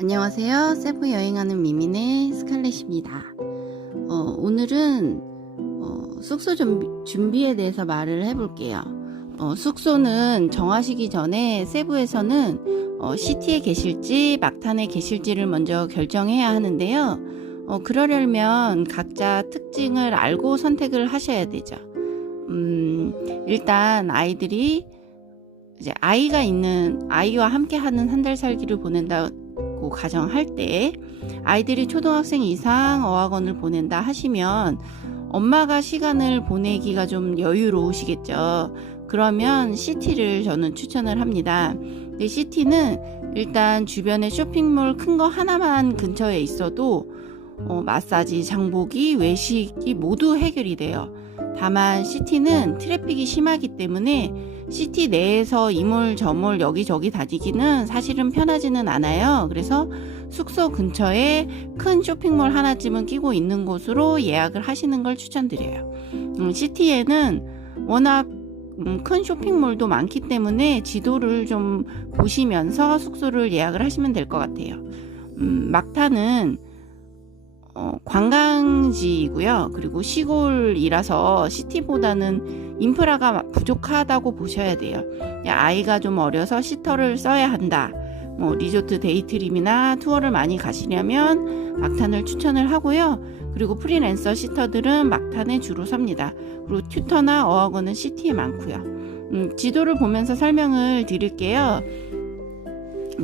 안녕하세요. 세부 여행하는 미미네 스칼렛입니다. 오늘은 숙소 준비에 대해서 말을 해볼게요. 숙소는 정하시기 전에 세부에서는 시티에 계실지 막탄에 계실지를 먼저 결정해야 하는데요. 그러려면 각자 특징을 알고 선택을 하셔야 되죠. 일단 아이들이 이제 아이와 함께 하는 한 달 살기를 보낸다고 가정할 때 아이들이 초등학생 이상 어학원을 보낸다 하시면 엄마가 시간을 보내기가 좀 여유로우시겠죠. 그러면 시티를 저는 추천을 합니다. 근데 시티는 일단 주변에 쇼핑몰 큰 거 하나만 근처에 있어도 마사지, 장보기, 외식이 모두 해결이 돼요. 다만 시티는 트래픽이 심하기 때문에 시티 내에서 이몰 저몰 여기저기 다니기는 사실은 편하지는 않아요. 그래서 숙소 근처에 큰 쇼핑몰 하나쯤은 끼고 있는 곳으로 예약을 하시는 걸 추천드려요. 시티에는 워낙 큰 쇼핑몰도 많기 때문에 지도를 좀 보시면서 숙소를 예약을 하시면 될 것 같아요. 막타는 관광지이고요. 그리고 시골이라서 시티보다는 인프라가 부족하다고 보셔야 돼요. 아이가 좀 어려서 시터를 써야 한다. 리조트 데이트림이나 투어를 많이 가시려면 막탄을 추천을 하고요. 그리고 프리랜서 시터들은 막탄에 주로 섭니다. 그리고 튜터나 어학원은 시티에 많고요. 지도를 보면서 설명을 드릴게요.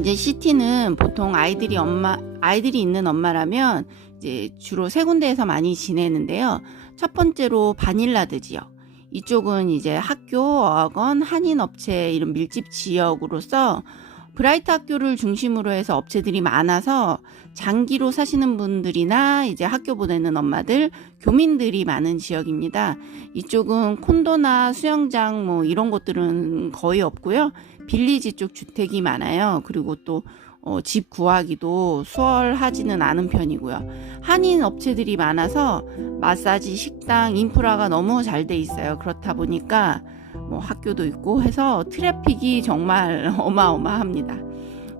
이제 시티는 보통 아이들이 있는 엄마라면 이제 주로 세 군데에서 많이 지내는데요. 첫 번째로 바닐라드 지역. 이쪽은 이제 학교, 어학원, 한인업체 이런 밀집 지역으로서 브라이트 학교를 중심으로 해서 업체들이 많아서 장기로 사시는 분들이나 이제 학교 보내는 엄마들, 교민들이 많은 지역입니다. 이쪽은 콘도나 수영장 이런 것들은 거의 없고요. 빌리지 쪽 주택이 많아요. 그리고 또 집 구하기도 수월하지는 않은 편이고요. 한인 업체들이 많아서 마사지, 식당, 인프라가 너무 잘 돼 있어요. 그렇다 보니까 학교도 있고 해서 트래픽이 정말 어마어마합니다.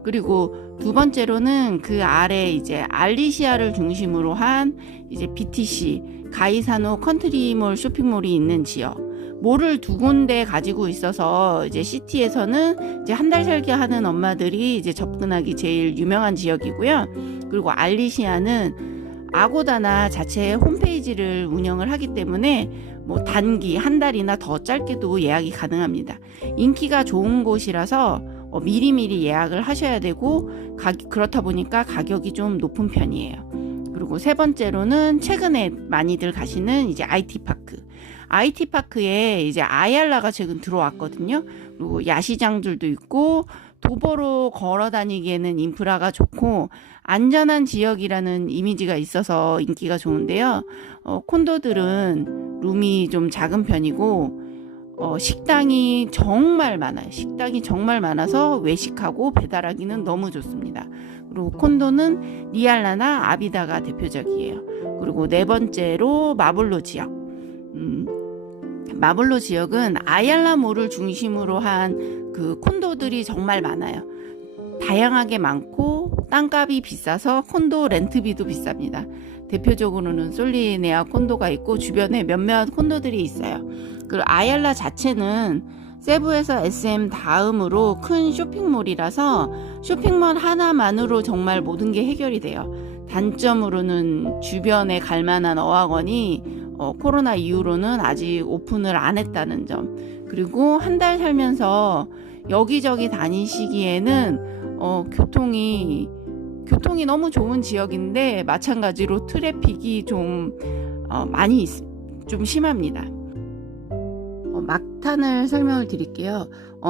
그리고 두 번째로는 그 아래 이제 알리시아를 중심으로 한 이제 BTC, 가이사노 컨트리몰 쇼핑몰이 있는 지역. 몰을 두 군데 가지고 있어서 이제 시티에서는 이제 한 달 살기 하는 엄마들이 이제 접근하기 제일 유명한 지역이고요. 그리고 알리시아는 아고다나 자체 홈페이지를 운영을 하기 때문에 단기 한 달이나 더 짧게도 예약이 가능합니다. 인기가 좋은 곳이라서 미리미리 예약을 하셔야 되고 그렇다 보니까 가격이 좀 높은 편이에요. 그리고 세 번째로는 최근에 많이들 가시는 이제 IT 파크에 이제 아얄라가 최근 들어왔거든요. 그리고 야시장들도 있고 도보로 걸어 다니기에는 인프라가 좋고 안전한 지역이라는 이미지가 있어서 인기가 좋은데요. 콘도들은 룸이 좀 작은 편이고 식당이 정말 많아서 외식하고 배달하기는 너무 좋습니다. 그리고 콘도는 리알라나 아비다가 대표적이에요. 그리고 네 번째로 마블로 지역. 마블로 지역은 아얄라몰을 중심으로 한 그 콘도들이 정말 많아요. 다양하게 많고 땅값이 비싸서 콘도 렌트비도 비쌉니다. 대표적으로는 솔리네아 콘도가 있고 주변에 몇몇 콘도들이 있어요. 그리고 아얄라 자체는 세부에서 SM 다음으로 큰 쇼핑몰이라서 쇼핑몰 하나만으로 정말 모든 게 해결이 돼요. 단점으로는 주변에 갈만한 어학원이 코로나 이후로는 아직 오픈을 안 했다는 점. 그리고 한 달 살면서 여기저기 다니시기에는 교통이 너무 좋은 지역인데 마찬가지로 트래픽이 좀 심합니다. 막탄을 설명을 드릴게요.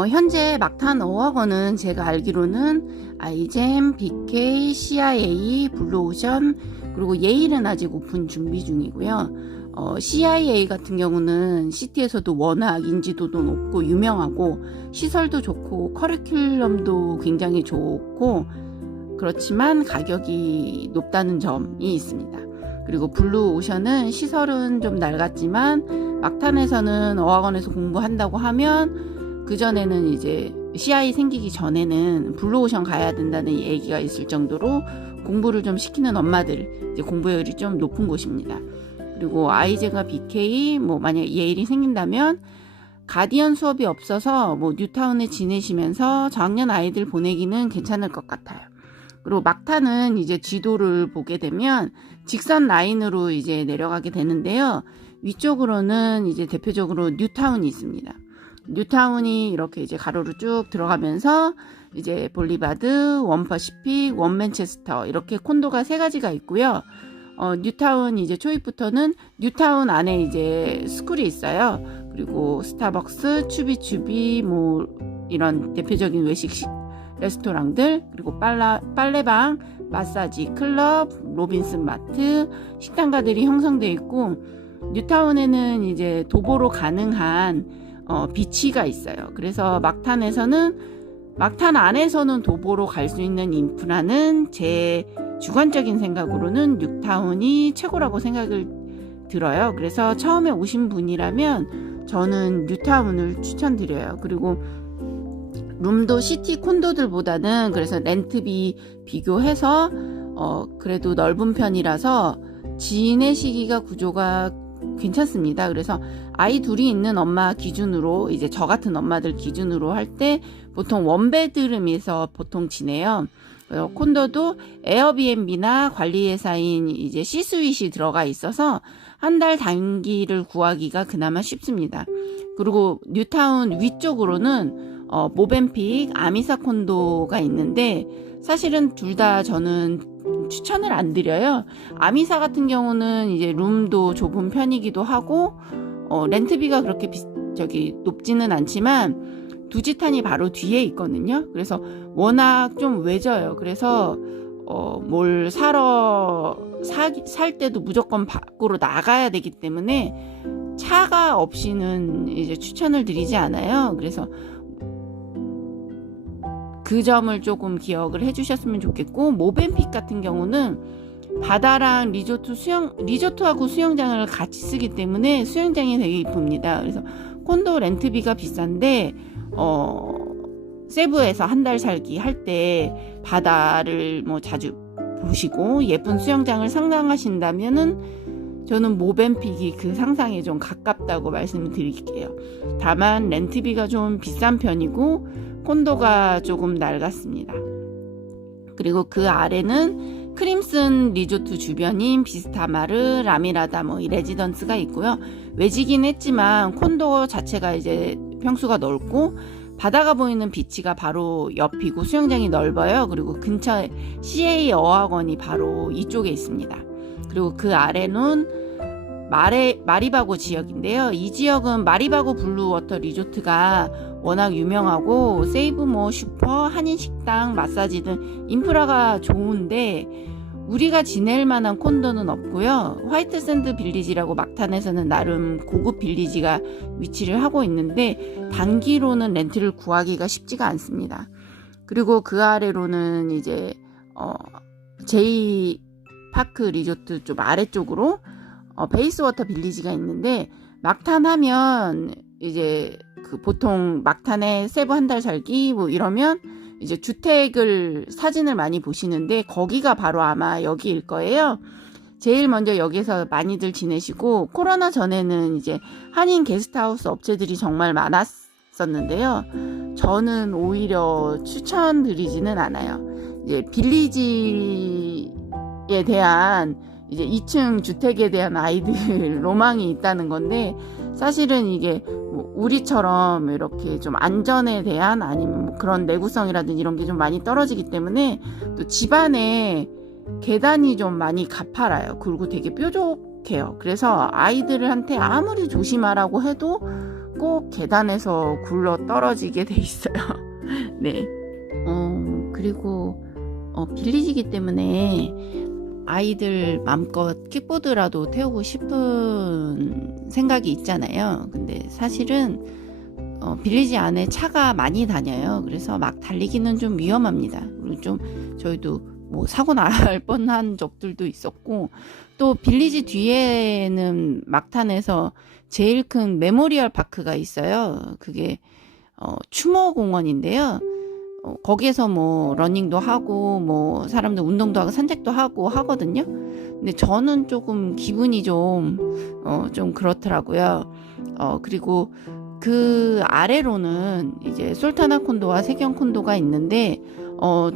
현재 막탄 어학원은 제가 알기로는 아이젠, BK, CIA, 블루오션 그리고 예일은 아직 오픈 준비 중이고요. CIA 같은 경우는 시티에서도 워낙 인지도도 높고 유명하고 시설도 좋고 커리큘럼도 굉장히 좋고 그렇지만 가격이 높다는 점이 있습니다. 그리고 블루오션은 시설은 좀 낡았지만 막탄에서는 어학원에서 공부한다고 하면 그전에는 이제 CI 생기기 전에는 블루오션 가야 된다는 얘기가 있을 정도로 공부를 좀 시키는 엄마들, 이제 공부율이 좀 높은 곳입니다. 그리고 아이제가 BK, 뭐 만약에 예일이 생긴다면 가디언 수업이 없어서 뭐 뉴타운에 지내시면서 저학년 아이들 보내기는 괜찮을 것 같아요. 그리고 막타는 이제 지도를 보게 되면 직선 라인으로 이제 내려가게 되는데요. 위쪽으로는 이제 대표적으로 뉴타운이 있습니다. 뉴타운이 이렇게 이제 가로로 쭉 들어가면서 이제 볼리바드, 원퍼시픽, 원맨체스터 이렇게 콘도가 3가지가 있고요. 뉴타운 이제 초입부터는 뉴타운 안에 이제 스쿨이 있어요. 그리고 스타벅스, 추비추비 뭐 이런 대표적인 외식식 레스토랑들, 그리고 빨래방, 마사지 클럽, 로빈슨 마트, 식당가들이 형성되어 있고, 뉴타운에는 이제 도보로 가능한 비치가 있어요. 그래서 막탄 안에서는 도보로 갈 수 있는 인프라는 제 주관적인 생각으로는 뉴타운이 최고라고 생각을 들어요. 그래서 처음에 오신 분이라면 저는 뉴타운을 추천드려요. 그리고 룸도 시티 콘도들보다는 그래서 렌트비 비교해서 그래도 넓은 편이라서 지내시기가 구조가 괜찮습니다. 그래서 아이 둘이 있는 엄마 기준으로, 이제 저 같은 엄마들 기준으로 할 때 보통 원베드룸에서 보통 지내요. 콘도도 에어비앤비나 관리회사인 이제 C스윗이 들어가 있어서 한 달 단기를 구하기가 그나마 쉽습니다. 그리고 뉴타운 위쪽으로는 모벤픽, 아미사 콘도가 있는데 사실은 둘 다 저는 추천을 안 드려요. 아미사 같은 경우는 이제 룸도 좁은 편이기도 하고 렌트비가 그렇게 높지는 않지만 두지탄이 바로 뒤에 있거든요. 그래서 워낙 좀 외져요. 그래서 뭘 살 때도 무조건 밖으로 나가야 되기 때문에 차가 없이는 이제 추천을 드리지 않아요. 그래서 그 점을 조금 기억을 해주셨으면 좋겠고, 모벤픽 같은 경우는 바다랑 리조트하고 수영장을 같이 쓰기 때문에 수영장이 되게 이쁩니다. 그래서 콘도 렌트비가 비싼데 세부에서 한 달 살기 할 때 바다를 뭐 자주 보시고 예쁜 수영장을 상상하신다면은 저는 모벤픽이 그 상상에 좀 가깝다고 말씀을 드릴게요. 다만 렌트비가 좀 비싼 편이고 콘도가 조금 낡았습니다. 그리고 그 아래는 크림슨 리조트 주변인 비스타마르, 라미라다 뭐 이 레지던스가 있고요. 외지긴 했지만 콘도 자체가 이제 평수가 넓고 바다가 보이는 비치가 바로 옆이고 수영장이 넓어요. 그리고 근처에 CA 어학원이 바로 이쪽에 있습니다. 그리고 그 아래는 마리바고 지역인데요. 이 지역은 마리바고 블루워터 리조트가 워낙 유명하고 세이브모, 슈퍼, 한인식당, 마사지 등 인프라가 좋은데 우리가 지낼 만한 콘도는 없고요. 화이트샌드 빌리지라고 막탄에서는 나름 고급 빌리지가 위치를 하고 있는데 단기로는 렌트를 구하기가 쉽지가 않습니다. 그리고 그 아래로는 이제 제이 파크 리조트 좀 아래쪽으로 베이스워터 빌리지가 있는데, 막탄 하면 이제 그 보통 막탄에 세부 한 달 살기 뭐 이러면 이제 주택을 사진을 많이 보시는데 거기가 바로 아마 여기일 거예요. 제일 먼저 여기서 많이들 지내시고, 코로나 전에는 이제 한인 게스트하우스 업체들이 정말 많았었는데요. 저는 오히려 추천드리지는 않아요. 이제 빌리지에 대한 이제 2층 주택에 대한 아이들 로망이 있다는 건데, 사실은 이게 뭐 우리처럼 이렇게 좀 안전에 대한 아니면 뭐 그런 내구성이라든지 이런 게 좀 많이 떨어지기 때문에 또 집안에 계단이 좀 많이 가팔아요. 그리고 되게 뾰족해요. 그래서 아이들한테 아무리 조심하라고 해도 꼭 계단에서 굴러 떨어지게 돼 있어요. 네. 그리고 빌리지기 때문에 아이들 맘껏 킥보드라도 태우고 싶은 생각이 있잖아요. 근데 사실은 빌리지 안에 차가 많이 다녀요. 그래서 막 달리기는 좀 위험합니다. 그리고 좀 저희도 뭐 사고 날 뻔한 적들도 있었고, 또 빌리지 뒤에는 막탄에서 제일 큰 메모리얼 파크가 있어요. 그게 추모공원인데요. 거기에서 뭐 러닝도 하고 뭐 사람들 운동도 하고 산책도 하고 하거든요. 근데 저는 조금 기분이 좀 그렇더라고요. 그리고 그 아래로는 이제 솔타나 콘도와 세경 콘도가 있는데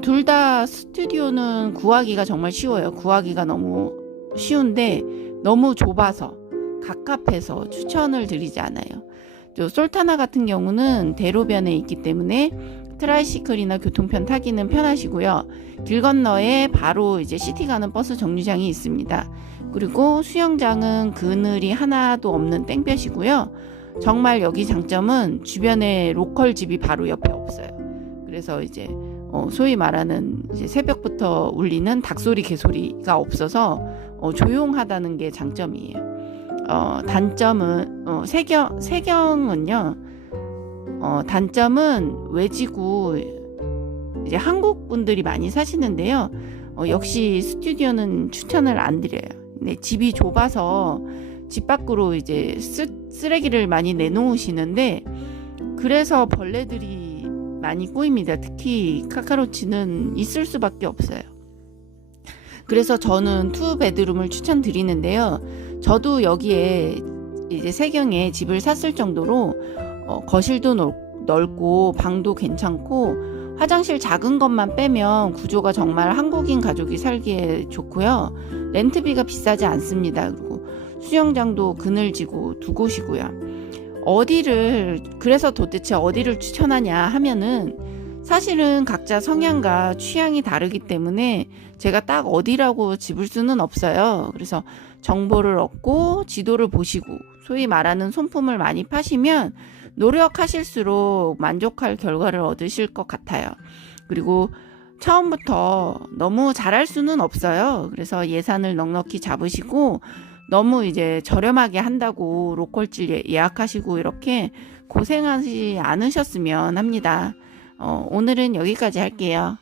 둘 다 스튜디오는 구하기가 정말 쉬워요. 구하기가 너무 쉬운데 너무 좁아서 갑갑해서 추천을 드리지 않아요. 솔타나 같은 경우는 대로변에 있기 때문에 트라이시클이나 교통편 타기는 편하시고요. 길 건너에 바로 이제 시티 가는 버스 정류장이 있습니다. 그리고 수영장은 그늘이 하나도 없는 땡볕이고요. 정말 여기 장점은 주변에 로컬 집이 바로 옆에 없어요. 그래서 이제 소위 말하는 이제 새벽부터 울리는 닭소리 개소리가 없어서 조용하다는 게 장점이에요. 단점은 세경은요. 단점은 외지고 이제 한국 분들이 많이 사시는데요. 역시 스튜디오는 추천을 안 드려요. 네, 집이 좁아서 집 밖으로 이제 쓰레기를 많이 내놓으시는데 그래서 벌레들이 많이 꼬입니다. 특히 카카로치는 있을 수밖에 없어요. 그래서 저는 투 베드룸을 추천드리는데요. 저도 여기에 이제 세경에 집을 샀을 정도로 거실도 넓고 방도 괜찮고 화장실 작은 것만 빼면 구조가 정말 한국인 가족이 살기에 좋고요. 렌트비가 비싸지 않습니다. 그리고 수영장도 그늘지고 두 곳이고요. 그래서 도대체 어디를 추천하냐 하면은 사실은 각자 성향과 취향이 다르기 때문에 제가 딱 어디라고 집을 수는 없어요. 그래서 정보를 얻고 지도를 보시고 소위 말하는 손품을 많이 파시면 노력하실수록 만족할 결과를 얻으실 것 같아요. 그리고 처음부터 너무 잘할 수는 없어요. 그래서 예산을 넉넉히 잡으시고 너무 이제 저렴하게 한다고 로컬집 예약하시고 이렇게 고생하지 않으셨으면 합니다. 오늘은 여기까지 할게요.